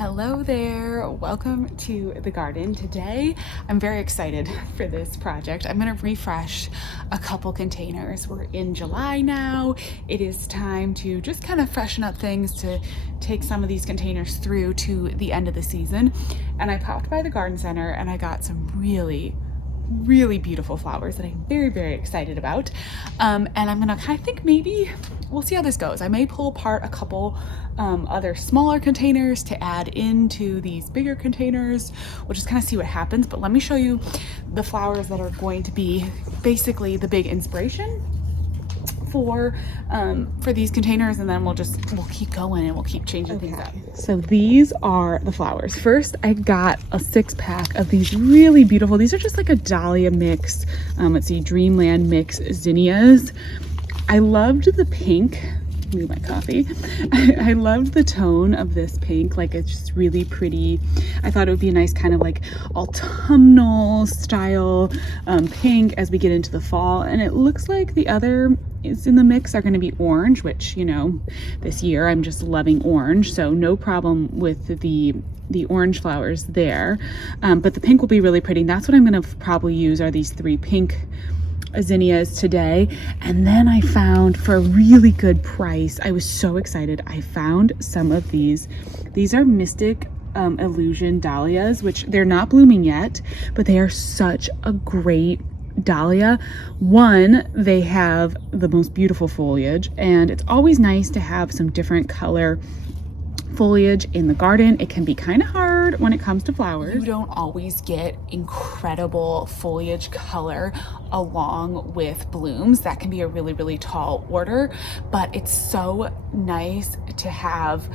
Hello there, welcome to the garden. Today I'm very excited for this project. I'm going to refresh a couple containers. We're in July now. It is time to just kind of freshen up things, to take some of these containers through to the end of the season. And I popped by the garden center and I got some really beautiful flowers that I'm very excited about. And I'm gonna kind of think maybe we'll see how this goes. I may pull apart a couple other smaller containers to add into these bigger containers. We'll just kind of see what happens, but let me show you the flowers that are going to be basically the big inspiration for these containers, and then we'll keep going and we'll keep changing things up. So these are the flowers. First, I got a 6-pack of these really beautiful, these are just like a dahlia mix, let's see, dreamland mix zinnias. I loved the pink. Need my coffee. I loved the tone of this pink, like it's just really pretty. I thought it would be a nice kind of like autumnal style pink as we get into the fall, and it looks like the other is in the mix are going to be orange, which, you know, this year I'm just loving orange, so no problem with the orange flowers there, but the pink will be really pretty, and that's what I'm going to probably use are these 3 pink zinnias today. And then I found, for a really good price, I was so excited, I found some of these are Mystic Illusion dahlias, which they're not blooming yet, but they are such a great dahlia. One, they have the most beautiful foliage, and it's always nice to have some different color foliage in the garden. It can be kind of hard when it comes to flowers. You don't always get incredible foliage color along with blooms. That can be a really tall order, but it's so nice to have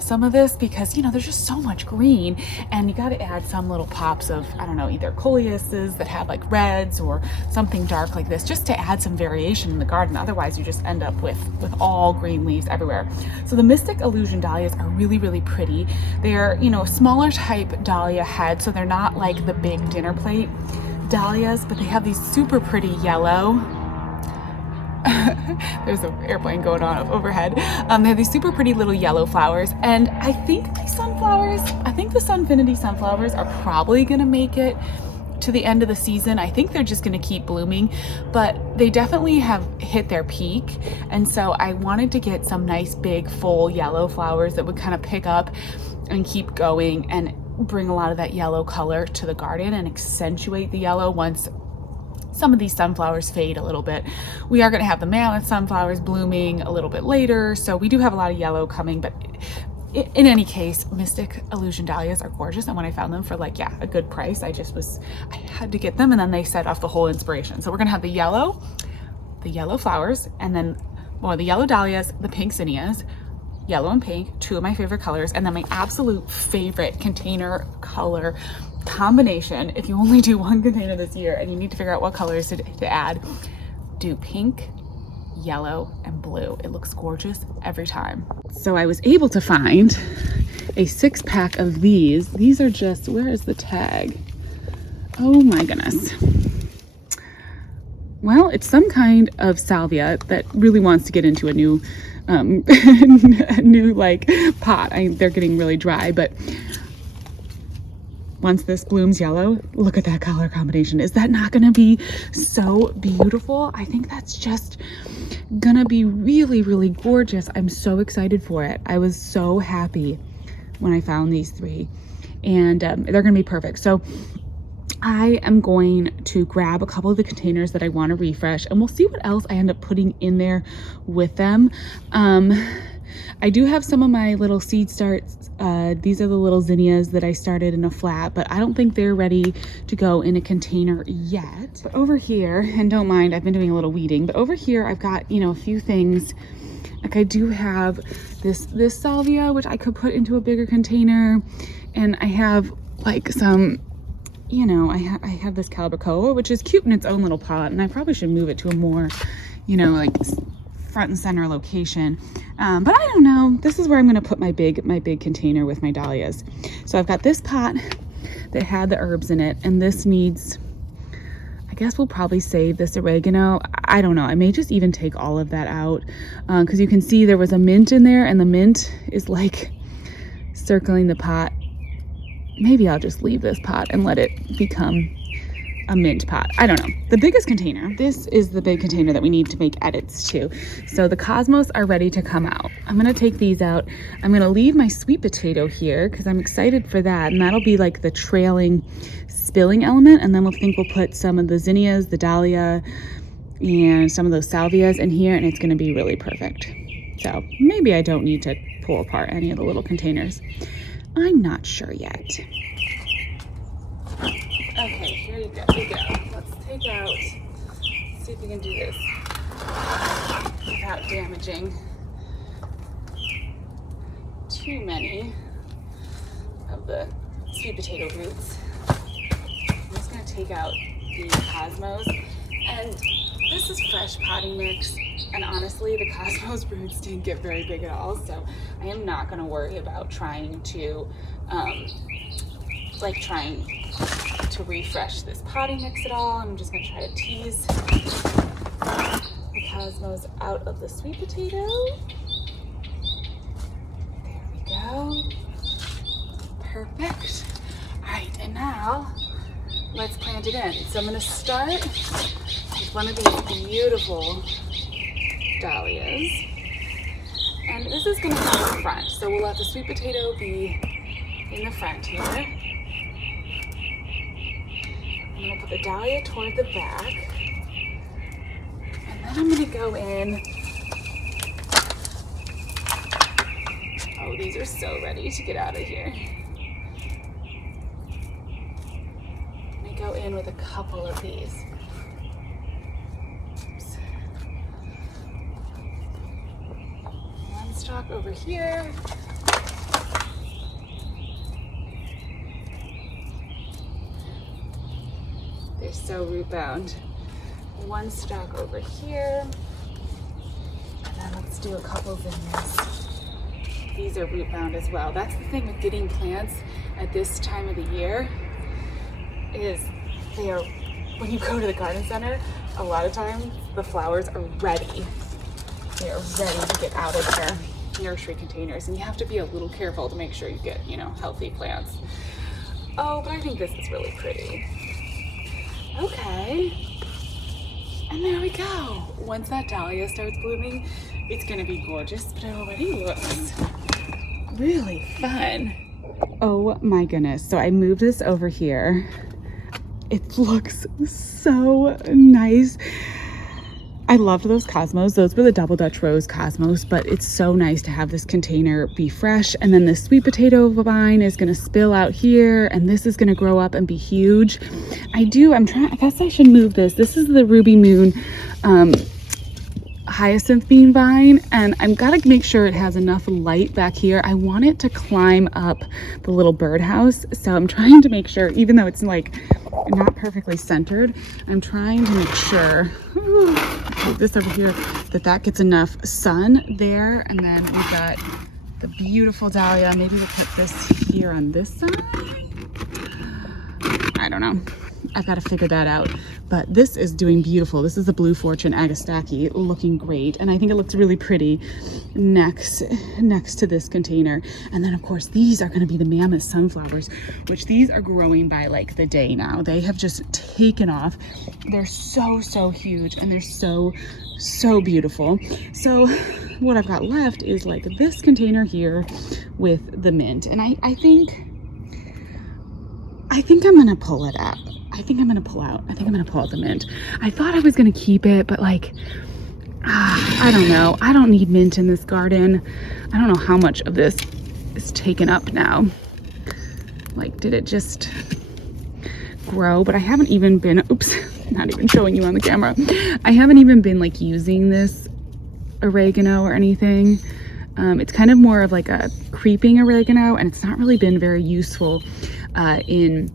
some of this, because, you know, there's just so much green, and you got to add some little pops of, I don't know, either coleuses that have like reds or something dark like this, just to add some variation in the garden. Otherwise you just end up with all green leaves everywhere. So the Mystic Illusion dahlias are really pretty. They're, you know, smaller type dahlia head, so they're not like the big dinner plate dahlias, but they have these super pretty yellow, there's an airplane going on overhead. They have these super pretty little yellow flowers, and I think the Sunfinity sunflowers are probably gonna make it to the end of the season. I think they're just gonna keep blooming, but they definitely have hit their peak, and so I wanted to get some nice big full yellow flowers that would kind of pick up and keep going and bring a lot of that yellow color to the garden and accentuate the yellow once some of these sunflowers fade a little bit. We are going to have the mammoth sunflowers blooming a little bit later, so we do have a lot of yellow coming, but in any case, Mystic Illusion dahlias are gorgeous, and when I found them for like, a good price, I had to get them, and then they set off the whole inspiration. So we're going to have the yellow flowers, and then the yellow dahlias, the pink zinnias, yellow and pink, 2 of my favorite colors, and then my absolute favorite container color combination. If you only do 1 container this year and you need to figure out what colors to add, do pink, yellow, and blue. It looks gorgeous every time. So I was able to find a 6-pack of these. These are just, where is the tag? Oh my goodness. Well, it's some kind of salvia that really wants to get into a new like pot. They're getting really dry, but once this blooms yellow, look at that color combination. Is that not gonna be so beautiful? I think that's just gonna be really gorgeous. I'm so excited for it. I was so happy when I found these 3, and they're gonna be perfect. So I am going to grab a couple of the containers that I want to refresh, and we'll see what else I end up putting in there with them. I do have some of my little seed starts. These are the little zinnias that I started in a flat, but I don't think they're ready to go in a container yet. But over here, and don't mind, I've been doing a little weeding, but over here I've got, you know, a few things. Like I do have this salvia, which I could put into a bigger container, and I have like some, you know, I have this calibrachoa, which is cute in its own little pot, and I probably should move it to a more, you know, like front and center location, but I don't know. This is where I'm going to put my big container with my dahlias. So I've got this pot that had the herbs in it, and this needs, I guess we'll probably save this oregano. I don't know, I may just even take all of that out, because you can see there was a mint in there, and the mint is like circling the pot. Maybe I'll just leave this pot and let it become a mint pot. I don't know. The biggest container, this is the big container that we need to make edits to. So the cosmos are ready to come out. I'm gonna take these out. I'm gonna leave my sweet potato here because I'm excited for that. And that'll be like the trailing spilling element. And then we'll put some of the zinnias, the dahlia, and some of those salvias in here, and it's gonna be really perfect. So maybe I don't need to pull apart any of the little containers. I'm not sure yet. Okay, here we go. Let's take out, see if we can do this without damaging too many of the sweet potato roots. I'm just gonna take out the cosmos, and this is fresh potting mix, and honestly, the cosmos roots didn't get very big at all, so I am not gonna worry about trying to refresh this potting mix at all. I'm just gonna try to tease the cosmos out of the sweet potato. There we go. Perfect. All right, and now let's plant it in. So I'm gonna start with one of these beautiful dahlias. And this is gonna be in the front. So we'll let the sweet potato be in the front here. I'm gonna put the dahlia toward the back. And then I'm gonna go in. Oh, these are so ready to get out of here. I'm gonna go in with a couple of these. Oops. One stalk over here. They're so root bound. One stalk over here. And then let's do a couple of zinnias. These are root bound as well. That's the thing with getting plants at this time of the year is when you go to the garden center, a lot of times the flowers are ready. They are ready to get out of their nursery containers, and you have to be a little careful to make sure you get, healthy plants. Oh, but I think this is really pretty. Okay, and there we go. Once that dahlia starts blooming, it's gonna be gorgeous, but it already looks really fun. Oh my goodness, so I moved this over here. It looks so nice. I loved those cosmos. Those were the double Dutch rose cosmos, but it's so nice to have this container be fresh. And then the sweet potato vine is gonna spill out here, and this is gonna grow up and be huge. I guess I should move this. This is the Ruby Moon hyacinth bean vine, and I've gotta make sure it has enough light back here. I want it to climb up the little birdhouse. So I'm trying to make sure, even though it's like not perfectly centered, I'm trying to make sure, move this over here, that gets enough sun there. And then we've got the beautiful dahlia. Maybe we'll put this here on this side. I don't know. I've got to figure that out. But this is doing beautiful. This is the Blue Fortune Agastaki, looking great. And I think it looks really pretty next to this container. And then of course, these are gonna be the mammoth sunflowers, which these are growing by like the day now. They have just taken off. They're so huge, and they're so beautiful. So what I've got left is like this container here with the mint. And I think I'm gonna pull it up. I think I'm gonna pull out the mint. I thought I was gonna keep it, but like, I don't know. I don't need mint in this garden. I don't know how much of this is taken up now. Like, did it just grow? But I haven't even been, oops, not even showing you on the camera. I haven't even been like using this oregano or anything. It's kind of more of like a creeping oregano, and it's not really been very useful in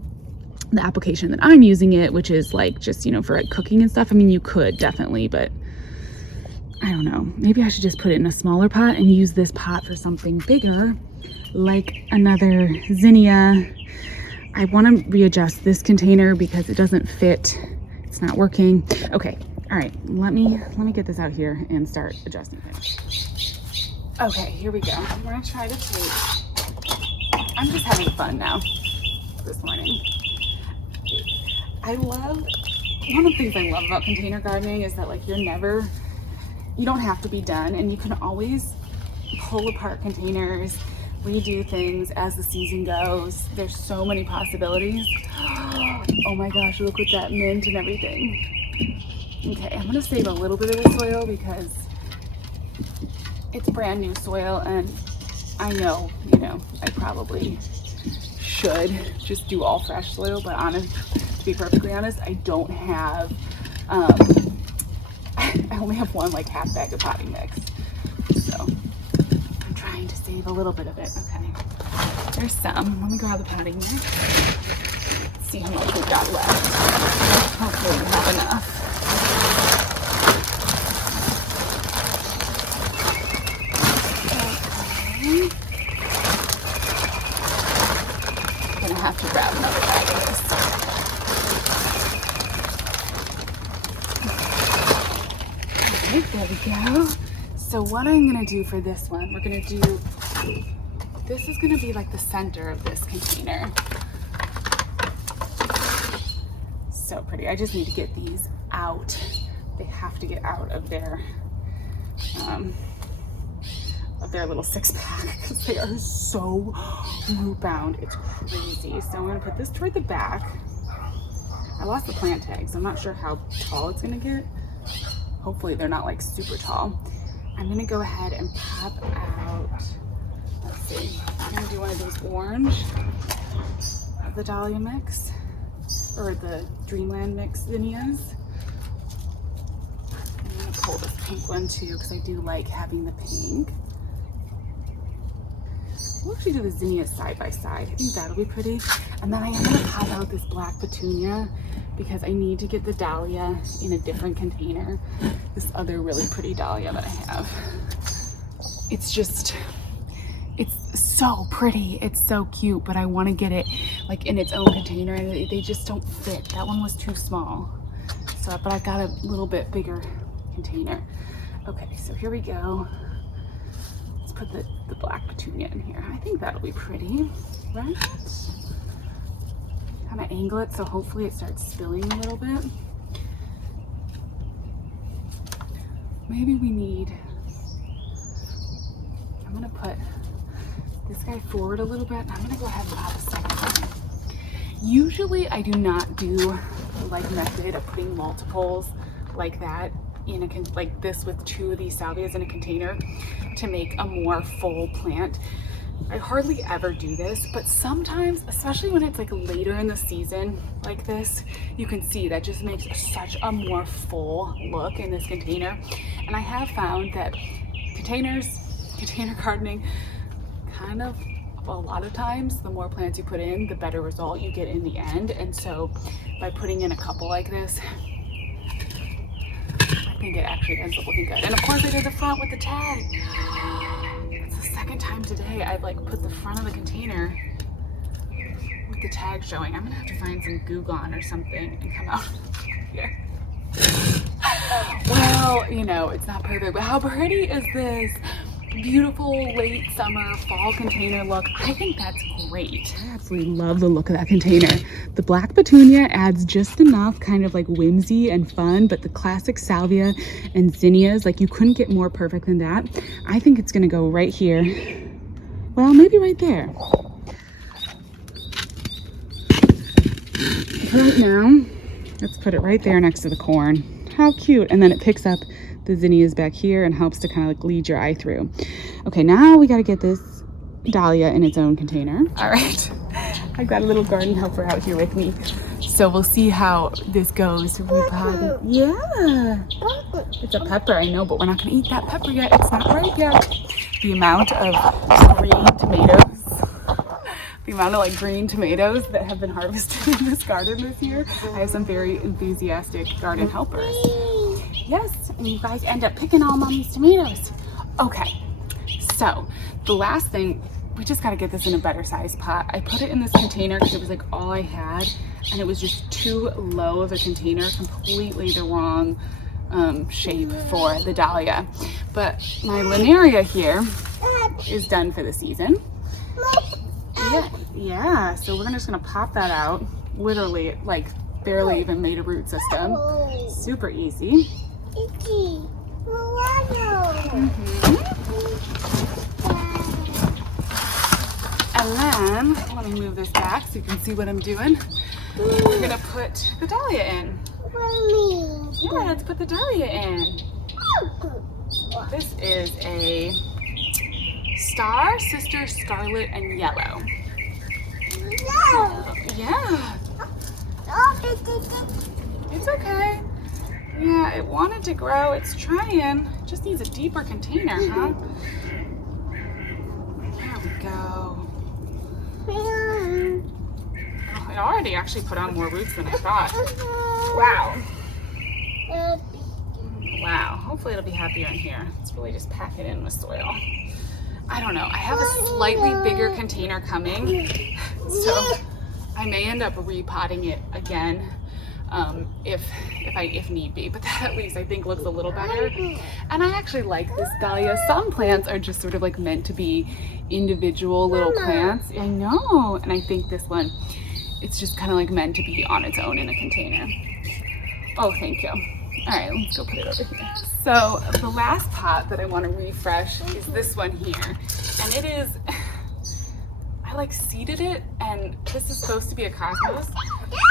the application that I'm using it, which is like just, for like cooking and stuff. I mean, you could definitely, but I don't know. Maybe I should just put it in a smaller pot and use this pot for something bigger, like another zinnia. I want to readjust this container because it doesn't fit. It's not working. Okay. All right. Let me get this out here and start adjusting it. Okay, here we go. I'm gonna try to take I'm just having fun now this morning. One of the things I love about container gardening is that like you don't have to be done, and you can always pull apart containers, redo things as the season goes. There's so many possibilities. Oh my gosh, look at that mint and everything. Okay, I'm gonna save a little bit of the soil because it's brand new soil, and I know, I probably should just do all fresh soil, but to be perfectly honest, I don't have, I only have one like half bag of potting mix. So I'm trying to save a little bit of it. Okay, there's some. Let me grab the potting mix. Let's see how much we've got left. Hopefully we have enough. Okay. I'm gonna have to grab another bag of this. There we go. So what I'm gonna do for this one, this is gonna be like the center of this container. So pretty. I just need to get these out. They have to get out of their little 6-pack because they are so root bound. It's crazy. So I'm gonna put this toward the back. I lost the plant tags. I'm not sure how tall it's gonna get. Hopefully they're not like super tall. I'm gonna go ahead and pop out, let's see, I'm gonna do one of these orange of the Dahlia mix, or the Dreamland mix zinnias. I'm gonna pull this pink one too, because I do like having the pink. We'll actually do the zinnias side by side. I think that'll be pretty. And then I am gonna pop out this black petunia because I need to get the dahlia in a different container. This other really pretty dahlia that I have. It's so pretty. It's so cute, but I want to get it like in its own container, and they just don't fit. That one was too small. So, but I got a little bit bigger container. Okay, so here we go. Let's put the black petunia in here. I think that'll be pretty, right? Kind of angle it so hopefully it starts spilling a little bit. Maybe we need, I'm gonna put this guy forward a little bit, and I'm gonna go ahead and pop a second one. Usually I do not do like method of putting multiples like that in like this with 2 of these salvias in a container to make a more full plant. I hardly ever do this, but sometimes, especially when it's like later in the season like this, you can see that just makes such a more full look in this container. And I have found that container gardening, kind of a lot of times, the more plants you put in, the better result you get in the end. And so by putting in a couple like this, I think it actually ends up looking good. And of course I did the front with the tag. Second time today I've like put the front of the container with the tag showing. I'm gonna have to find some Goo Gone or something and come out here. Well, it's not perfect, but how pretty is this beautiful late summer fall container look? I think that's great. I absolutely love the look of that container. The black petunia adds just enough kind of like whimsy and fun, but the classic salvia and zinnias, like you couldn't get more perfect than that. I think it's gonna go right here. Well, maybe right there. Right now, let's put it right there next to the corn. How cute. And then it picks up the zinnias back here and helps to kind of like lead your eye through. Okay, now we got to get this dahlia in its own container. All right, I've got a little garden helper out here with me, so we'll see how this goes. Yeah, it's a pepper, I know, but we're not gonna eat that pepper yet. It's not ripe yet. The amount of green tomatoes that have been harvested in this garden this year. I have some very enthusiastic garden helpers. Yes, and you guys end up picking all mommy's tomatoes. Okay, so the last thing, we just gotta get this in a better size pot. I put it in this container because it was like all I had, and it was just too low of a container, completely the wrong shape for the dahlia. But my Linaria here is done for the season. Yeah, Yeah, so we're just gonna pop that out. Literally, like, barely even made a root system. Super easy. And then, let me move this back so you can see what I'm doing. We're gonna put the dahlia in. Yeah, let's put the dahlia in. This is a Star, Sister, Scarlet, and Yellow. Yeah. It's okay. Yeah, it wanted to grow. It's trying. It just needs a deeper container, huh? There we go. Oh, it already actually put on more roots than I thought. Wow. Wow. Hopefully it'll be happier in here. Let's really just pack it in with soil. I don't know. I have a slightly bigger container coming, so I may end up repotting it again if need be. But that at least I think looks a little better. And I actually like this dahlia. Some plants are just sort of like meant to be individual little plants. I know. And I think this one, it's just kind of like meant to be on its own in a container. Oh, thank you. All right, let's go put it over here. So the last pot that I want to refresh is this one here. And it is, I like seeded it, and this is supposed to be a cosmos,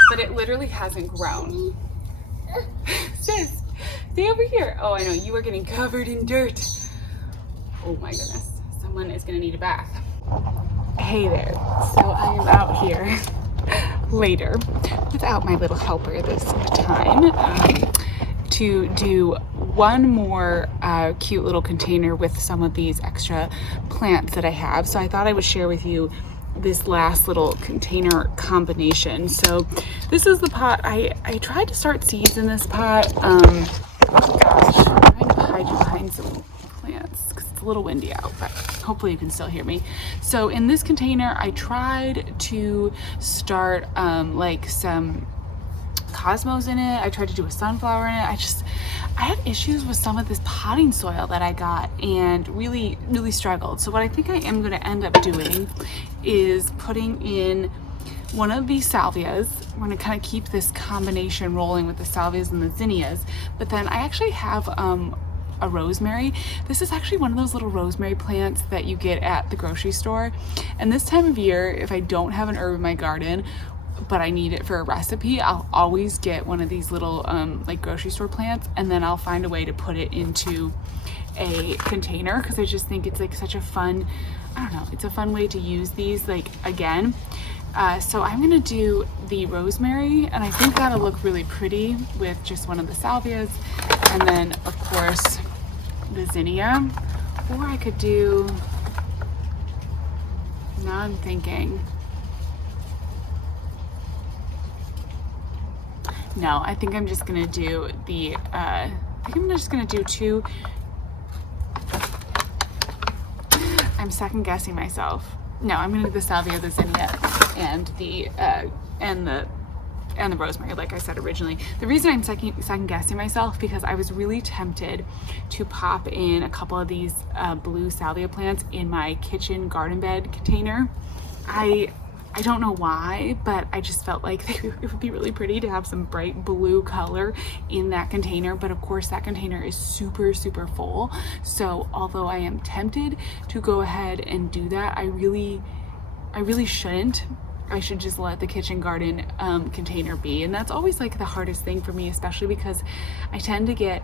but it literally hasn't grown. Sis, stay over here. Oh, I know, you are getting covered in dirt. Oh my goodness, someone is gonna need a bath. Hey there, so I am out here later without my little helper this time. To do one more cute little container with some of these extra plants that I have. So I thought I would share with you this last little container combination. So this is the pot. I tried to start seeds in this pot. Gosh, I'm trying to hide behind some plants because it's a little windy out, but hopefully you can still hear me. So in this container, I tried to start like some cosmos in it. I tried to do a sunflower in it. I had issues with some of this potting soil that I got and really struggled. So what I think I am going to end up doing is putting in one of these salvias. We're going to kind of keep this combination rolling with the salvias and the zinnias, but then I actually have a rosemary. This is actually one of those little rosemary plants that you get at the grocery store. And this time of year, if I don't have an herb in my garden, but I need it for a recipe, I'll always get one of these little like grocery store plants, and then I'll find a way to put it into a container because I just think it's like such a fun, I don't know, it's a fun way to use these like again. So I'm gonna do the rosemary, and I think that'll look really pretty with just one of the salvias, and then of course the zinnia. Or I could do, now I'm thinking, no, I think I'm just gonna do the, I think I'm just gonna do two. I'm second guessing myself. No, I'm gonna do the salvia, the zinnia, and the rosemary, like I said originally. The reason I'm second guessing myself because I was really tempted to pop in a couple of these blue salvia plants in my kitchen garden bed container. I don't know why, but I just felt like it would be really pretty to have some bright blue color in that container. But of course that container is super full. So although I am tempted to go ahead and do that, I really shouldn't. I should just let the kitchen garden container be. And that's always like the hardest thing for me, especially because I tend to get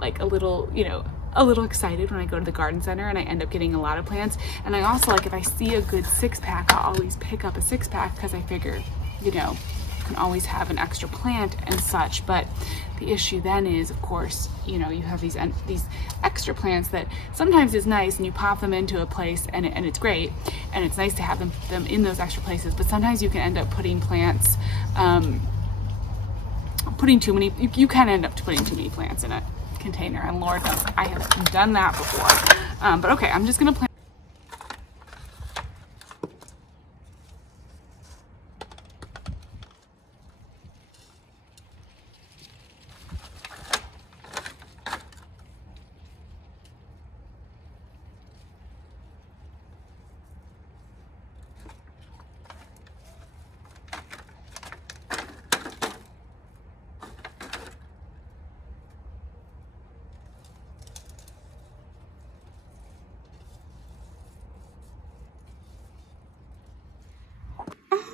like a little, a little excited when I go to the garden center and I end up getting a lot of plants. And I also, like, if I see a good 6-pack, I'll always pick up a 6-pack because I figure, you can always have an extra plant and such. But the issue then is, of course, you have these extra plants that sometimes is nice and you pop them into a place and it's great and it's nice to have them in those extra places. But sometimes you can end up putting plants, you can end up putting too many plants in a container, and Lord knows I have done that before. But okay, I'm just gonna plant.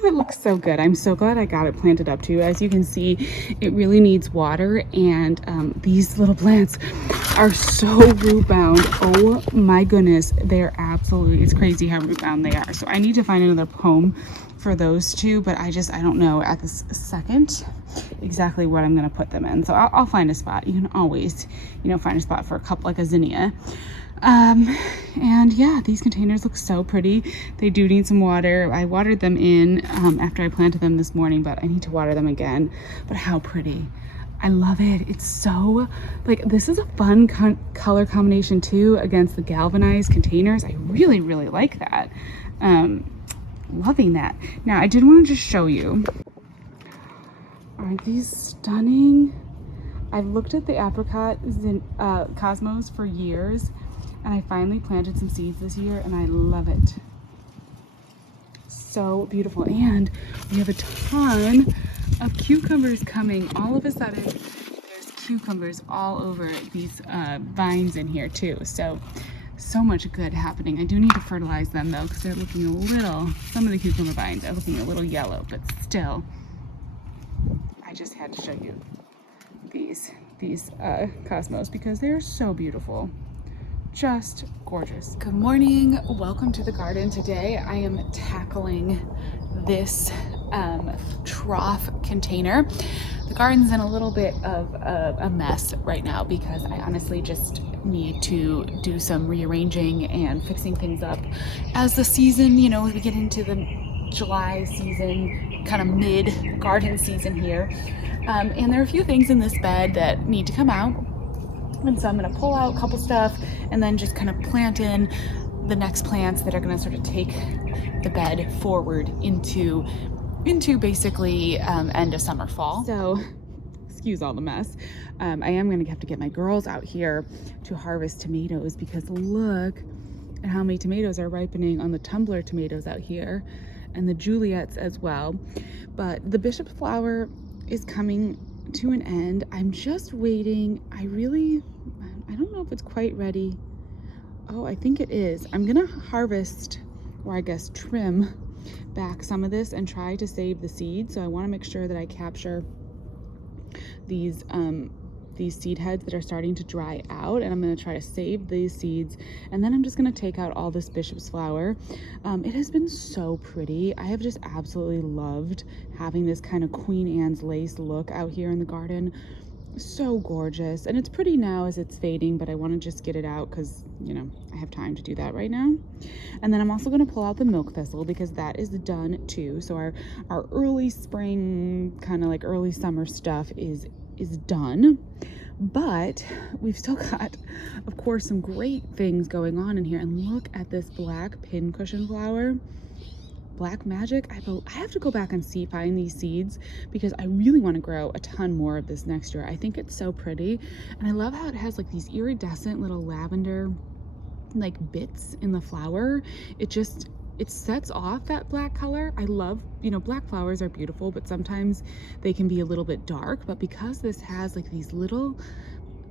It looks so good. I'm so glad I got it planted up too. As you can see, it really needs water, and these little plants are so root bound. Oh my goodness, they're absolutely, it's crazy how root bound they are. So I need to find another home for those two, but I don't know at this second exactly what I'm going to put them in. So I'll find a spot. You can always, find a spot for a couple, like a zinnia. And yeah, these containers look so pretty. They do need some water. I watered them in after I planted them this morning, but I need to water them again. But how pretty. I love it. It's so, like, this is a fun color combination too against the galvanized containers. I really, really like that. Loving that. Now, I did want to just show you. Aren't these stunning? I've looked at the apricot cosmos for years, and I finally planted some seeds this year, and I love it. So beautiful. And we have a ton of cucumbers coming. All of a sudden, there's cucumbers all over these vines in here too. So much good happening. I do need to fertilize them though, because they're looking a little, some of the cucumber vines are looking a little yellow, but still, I just had to show you these cosmos because they're so beautiful. Just gorgeous. Good morning. Welcome to the garden. Today I am tackling this trough container. The garden's in a little bit of a mess right now because I honestly just need to do some rearranging and fixing things up as the season, as we get into the July season, kind of mid garden season here. And there are a few things in this bed that need to come out. And so I'm going to pull out a couple stuff and then just kind of plant in the next plants that are going to sort of take the bed forward into basically end of summer, fall. So excuse all the mess. I am going to have to get my girls out here to harvest tomatoes because look at how many tomatoes are ripening on the tumbler tomatoes out here, and the Juliets as well. But the bishop flower is coming to an end. I'm just waiting. I don't know if it's quite ready. Oh, I think it is. I'm gonna harvest, or I guess trim back some of this and try to save the seeds. So I want to make sure that I capture these seed heads that are starting to dry out, and I'm going to try to save these seeds, and then I'm just going to take out all this bishop's flower. It has been so pretty. I have just absolutely loved having this kind of Queen Anne's lace look out here in the garden. So gorgeous, and it's pretty now as it's fading, but I want to just get it out because I have time to do that right now. And then I'm also going to pull out the milk thistle because that is done too. So our early spring, kind of like early summer stuff is done, but we've still got, of course, some great things going on in here. And look at this black pincushion flower, Black Magic. I have to go back and find these seeds because I really want to grow a ton more of this next year. I think it's so pretty, and I love how it has like these iridescent little lavender like bits in the flower. It sets off that black color. I love, black flowers are beautiful, but sometimes they can be a little bit dark. But because this has like these little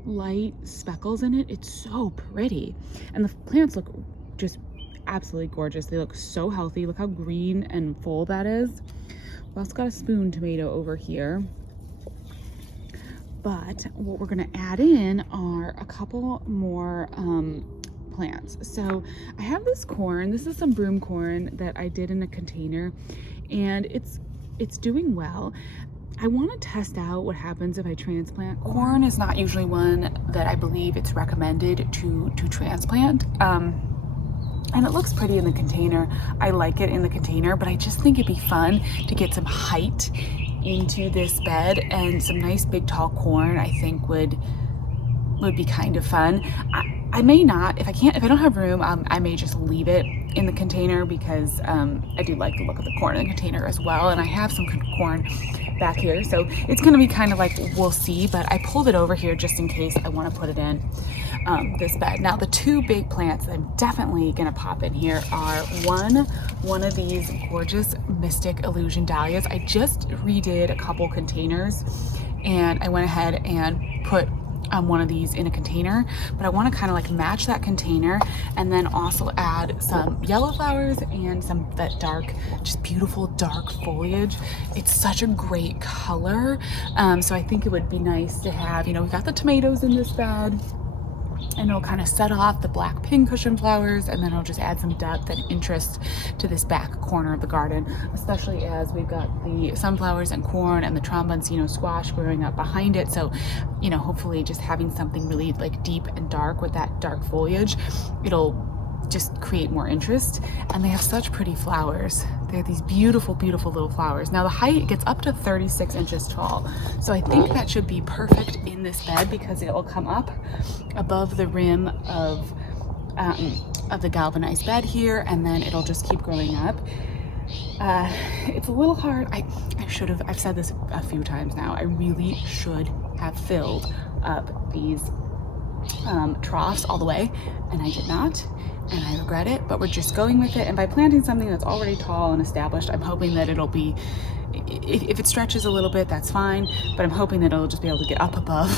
light speckles in it, it's so pretty. And the plants look just absolutely gorgeous. They look so healthy. Look how green and full that is. We've also got a spoon tomato over here. But what we're gonna add in are a couple more plants. So I have this corn. This is some broom corn that I did in a container, and it's doing well. I want to test out what happens if I transplant. Corn is not usually one that I believe it's recommended to transplant. And it looks pretty in the container. I like it in the container, but I just think it'd be fun to get some height into this bed, and some nice big tall corn I think would be kind of fun. I may not, if I don't have room, I may just leave it in the container because I do like the look of the corn in the container as well, and I have some corn back here, so it's gonna be kind of like, we'll see. But I pulled it over here just in case I want to put it in this bed. Now the two big plants that I'm definitely gonna pop in here are one of these gorgeous Mystic Illusion dahlias. I just redid a couple containers, and I went ahead and put one of these in a container, but I want to kind of like match that container and then also add some yellow flowers and some that dark, just beautiful dark foliage. It's such a great color. So I think it would be nice to have, you know, we got the tomatoes in this bed, and it'll kind of set off the black pincushion flowers, and then it'll just add some depth and interest to this back corner of the garden, especially as we've got the sunflowers and corn and the tromboncino squash growing up behind it. So, you know, hopefully just having something really like deep and dark with that dark foliage, it'll just create more interest. And they have such pretty flowers. They're these beautiful, beautiful little flowers. Now the height gets up to 36 inches tall. So I think that should be perfect in this bed because it will come up above the rim of the galvanized bed here, and then it'll just keep growing up. It's a little hard. I should have, I've said this a few times now, I really should have filled up these troughs all the way, and I did not, and I regret it, but we're just going with it. And by planting something that's already tall and established, I'm hoping that it'll be, if it stretches a little bit, that's fine, but I'm hoping that it'll just be able to get up above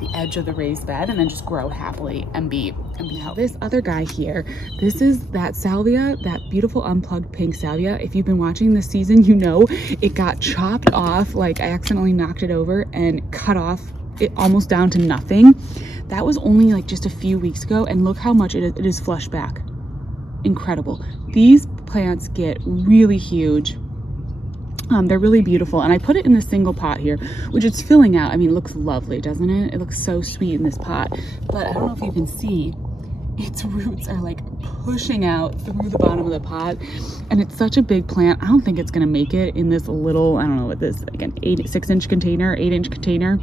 the edge of the raised bed and then just grow happily and be healthy. This other guy here, this is that salvia, that beautiful unplugged pink salvia. If you've been watching this season, you know it got chopped off, like I accidentally knocked it over and cut off it almost down to nothing. That was only like just a few weeks ago, and look how much it is flushed back. Incredible. These plants get really huge. They're really beautiful, and I put it in the single pot here, which is filling out. I mean, it looks lovely, doesn't it? It looks so sweet in this pot, but I don't know if you can see, its roots are like pushing out through the bottom of the pot, and it's such a big plant. I don't think it's gonna make it in this little, I don't know what this, like an 6-inch container, 8-inch container,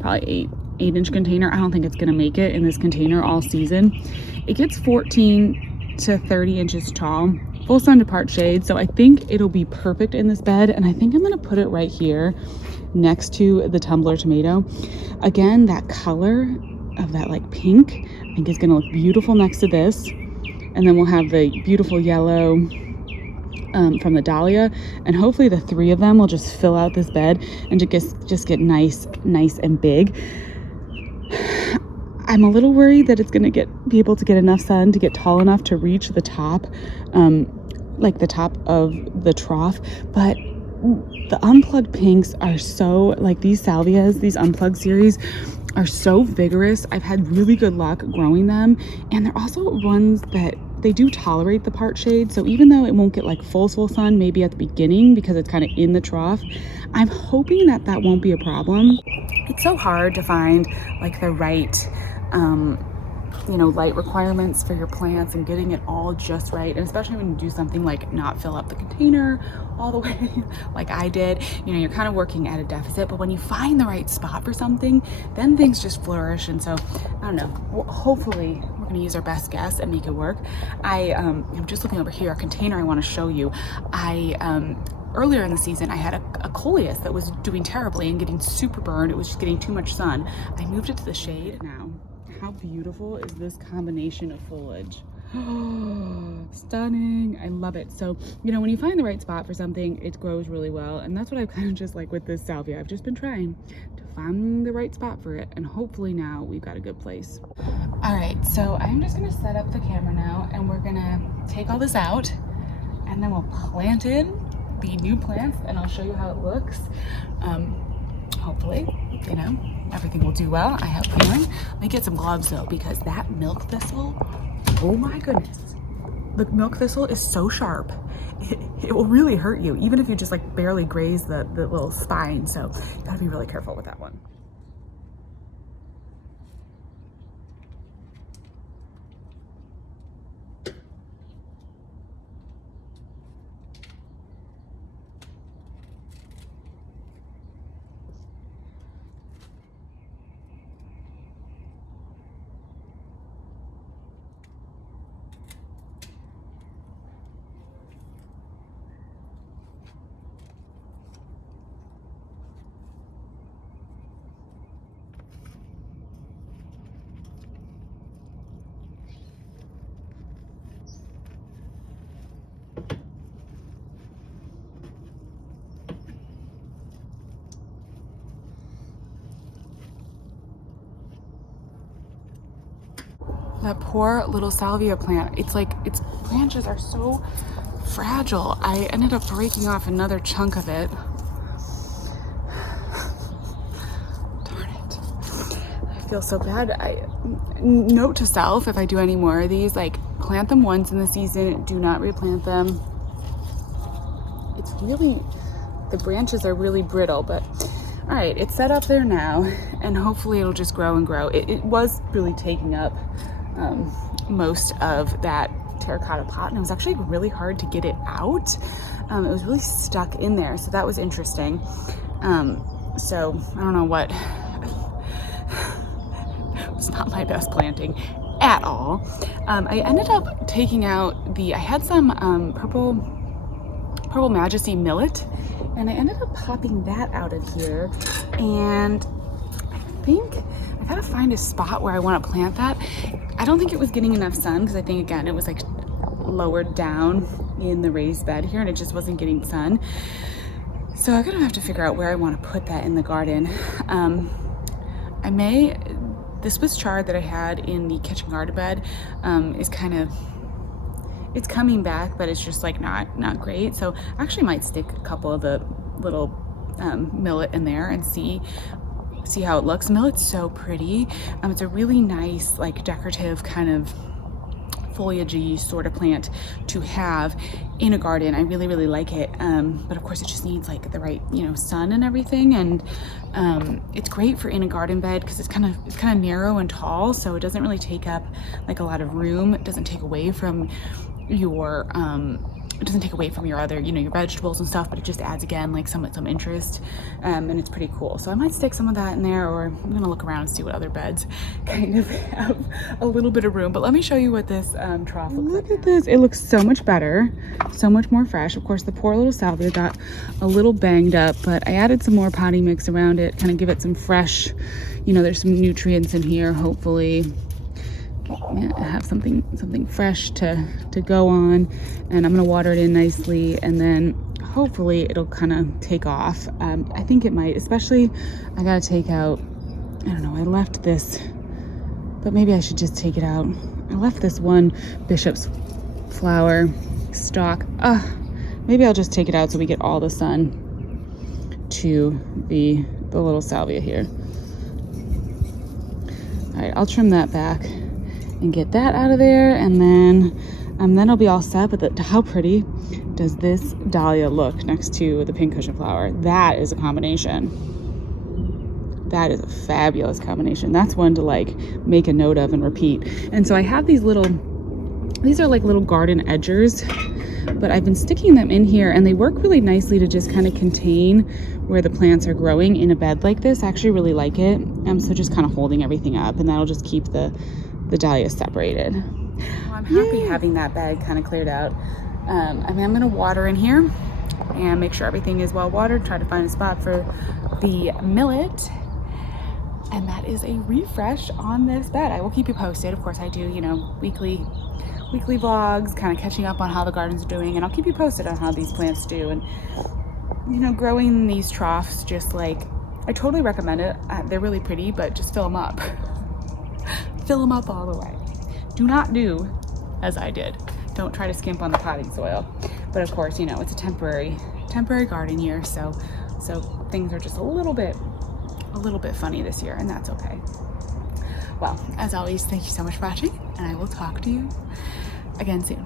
probably 8-inch container. I don't think it's gonna make it in this container all season. It gets 14 to 30 inches tall, full sun to part shade, so I think it'll be perfect in this bed. And I think I'm gonna put it right here next to the tumbler tomato. Again, that color of that like pink, I think is gonna look beautiful next to this. And then we'll have the beautiful yellow from the dahlia, and hopefully the three of them will just fill out this bed and just get nice and big. I'm a little worried that it's gonna be able to get enough sun to get tall enough to reach the top, like the top of the trough, but the unplugged pinks are so, like these salvias, these unplugged series are so vigorous. I've had really good luck growing them, and they're also ones that they do tolerate the part shade. So even though it won't get like full sun maybe at the beginning because it's kind of in the trough, I'm hoping that won't be a problem. It's so hard to find like the right you know, light requirements for your plants and getting it all just right, and especially when you do something like not fill up the container all the way like I did, you know, you're kind of working at a deficit. But when you find the right spot for something, then things just flourish. And so I don't know, hopefully we're going to use our best guess and make it work. I'm just looking over here, a container I want to show you. Earlier in the season, I had a coleus that was doing terribly and getting super burned. It was just getting too much sun. I moved it to the shade. Now, how beautiful is this combination of foliage? Stunning. I love it. So, you know, when you find the right spot for something, it grows really well. And that's what I've kind of just like with this salvia. I've just been trying to find the right spot for it. And hopefully now we've got a good place. All right, so I'm just going to set up the camera now, and we're going to take all this out, and then we'll plant in the new plants, and I'll show you how it looks. Hopefully, you know, everything will do well. I have a feeling. Let me get some gloves though, because that milk thistle, oh my goodness, the milk thistle is so sharp. It will really hurt you, even if you just like barely graze the little spine. So you gotta be really careful with that one. that poor little salvia plant. It's like its branches are so fragile. I ended up breaking off another chunk of it. Darn it. I feel so bad. Note to self, if I do any more of these, like, plant them once in the season, do not replant them. It's really, the branches are really brittle, but all right, it's set up there now, and hopefully it'll just grow and grow. It was really taking up most of that terracotta pot, and it was actually really hard to get it out. It was really stuck in there, so that was interesting. So I don't know what, it's not my best planting at all. I ended up taking out I had some Purple Majesty millet, and I ended up popping that out of here, and I think I gotta find a spot where I want to plant that. I don't think it was getting enough sun, because I think, again, it was like lowered down in the raised bed here, and it just wasn't getting sun. So I'm gonna have to figure out where I want to put that in the garden. This was chard that I had in the kitchen garden bed, is kind of, it's coming back, but it's just like not great. So I actually might stick a couple of the little millet in there and see how it looks. Millet's so pretty. It's a really nice, like, decorative kind of foliagey sort of plant to have in a garden. I really, really like it. But of course it just needs like the right, sun and everything. And it's great for in a garden bed because it's kind of narrow and tall, so it doesn't really take up like a lot of room. It doesn't take away from your other, your vegetables and stuff, but it just adds, again, like some interest, and it's pretty cool. So I might stick some of that in there, or I'm gonna look around and see what other beds kind of have a little bit of room. But let me show you what this trough looks like. Look at this. It looks so much better, so much more fresh. Of course, the poor little salvia got a little banged up, but I added some more potting mix around it, kind of give it some fresh, there's some nutrients in here, hopefully. Have something fresh to go on, and I'm gonna water it in nicely, and then hopefully it'll kind of take off. I think it might, especially I gotta take out, I don't know, I left this, but maybe I should just take it out. I left this one bishop's flower stalk. Maybe I'll just take it out so we get all the sun to the little salvia here. All right, I'll trim that back and get that out of there, and then I'll be all set. But how pretty does this dahlia look next to the pink cushion flower? That is a combination. That is a fabulous combination. That's one to like make a note of and repeat. And so I have these are like little garden edgers, but I've been sticking them in here, and they work really nicely to just kind of contain where the plants are growing in a bed like this. I actually really like it. So just kind of holding everything up, and that'll just keep the dahlias separated. Well, I'm happy having that bed kind of cleared out. I'm gonna water in here and make sure everything is well watered, try to find a spot for the millet. And that is a refresh on this bed. I will keep you posted. Of course I do, weekly vlogs, kind of catching up on how the garden's doing, and I'll keep you posted on how these plants do. And growing these troughs, just like, I totally recommend it. They're really pretty, but just fill them up. Fill them up all the way. Do not do as I did. Don't try to skimp on the potting soil. But of course, it's a temporary garden year, so things are just a little bit funny this year, and that's okay. Well, as always, thank you so much for watching, and I will talk to you again soon.